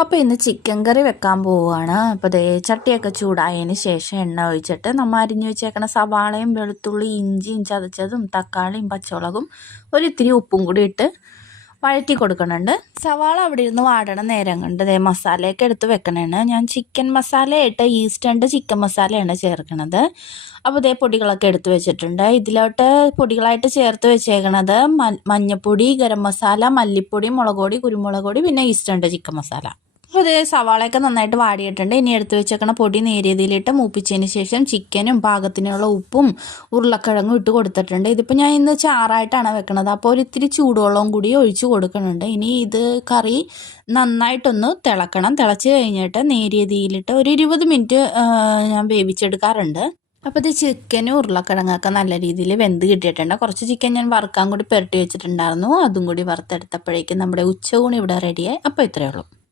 അപ്പോൾ ഇന്ന് ചിക്കൻ കറി വെക്കാൻ പോവുകയാണ്. അപ്പോൾ ദേ ചട്ടിയൊക്കെ ചൂടായതിന് ശേഷം എണ്ണ ഒഴിച്ചിട്ട് നമ്മൾ അരിഞ്ഞു വെച്ചേക്കണ സവാളയും വെളുത്തുള്ളി ഇഞ്ചിയും ചതച്ചതും തക്കാളിയും പച്ചമുളകും ഒരിത്തിരി ഉപ്പും കൂടി ഇട്ട് വഴറ്റി കൊടുക്കണുണ്ട്. സവാള അവിടെ ഇരുന്ന് വാടണ നേരം കൊണ്ട് ദേ മസാലയൊക്കെ എടുത്ത് വെക്കണേണ്. ഞാൻ ചിക്കൻ മസാലയായിട്ട് ഈസ്റ്റേൺ ചിക്കൻ മസാലയാണ് ചേർക്കണത്. അപ്പോൾ ദേ പൊടികളൊക്കെ എടുത്ത് വെച്ചിട്ടുണ്ട്. ഇതിലോട്ട് പൊടികളായിട്ട് ചേർത്ത് വെച്ചേക്കണത് മഞ്ഞൾപ്പൊടി, ഗരം മസാല, മല്ലിപ്പൊടി, മുളക് പൊടി, കുരുമുളക് പൊടി, പിന്നെ ഈസ്റ്റേൺ ചിക്കൻ മസാല. അപ്പോൾ ഇത് സവാളയൊക്കെ നന്നായിട്ട് വാടിയിട്ടുണ്ട്. ഇനി എടുത്ത് വെച്ചേക്കണ പൊടി നേരിയതിലിട്ട് മൂപ്പിച്ചതിന് ശേഷം ചിക്കനും പാകത്തിനുള്ള ഉപ്പും ഉരുളക്കിഴങ്ങും ഇട്ട് കൊടുത്തിട്ടുണ്ട്. ഇതിപ്പോൾ ഞാൻ ഇന്ന് ചാറായിട്ടാണ് വെക്കണത്. അപ്പോൾ ഒരിത്തിരി ചൂടുവെള്ളവും കൂടി ഒഴിച്ച് കൊടുക്കുന്നുണ്ട്. ഇനി ഇത് കറി നന്നായിട്ടൊന്ന് തിളക്കണം. തിളച്ച് കഴിഞ്ഞിട്ട് നേരിയതിയിലിട്ട് ഒരു 20 മിനിറ്റ് ഞാൻ വേവിച്ചെടുക്കാറുണ്ട്. അപ്പോൾ ഇത് ചിക്കനും ഉരുളക്കിഴങ്ങൊക്കെ നല്ല രീതിയിൽ വെന്ത് കിട്ടിയിട്ടുണ്ട്. കുറച്ച് ചിക്കൻ ഞാൻ വറുക്കാൻ കൂടി പുരട്ടി വെച്ചിട്ടുണ്ടായിരുന്നു. അതും കൂടി വറുത്തെടുത്തപ്പോഴേക്കും നമ്മുടെ ഉച്ചയൂണ് ഇവിടെ റെഡിയായി. അപ്പോൾ ഇത്രയേ ഉള്ളൂ.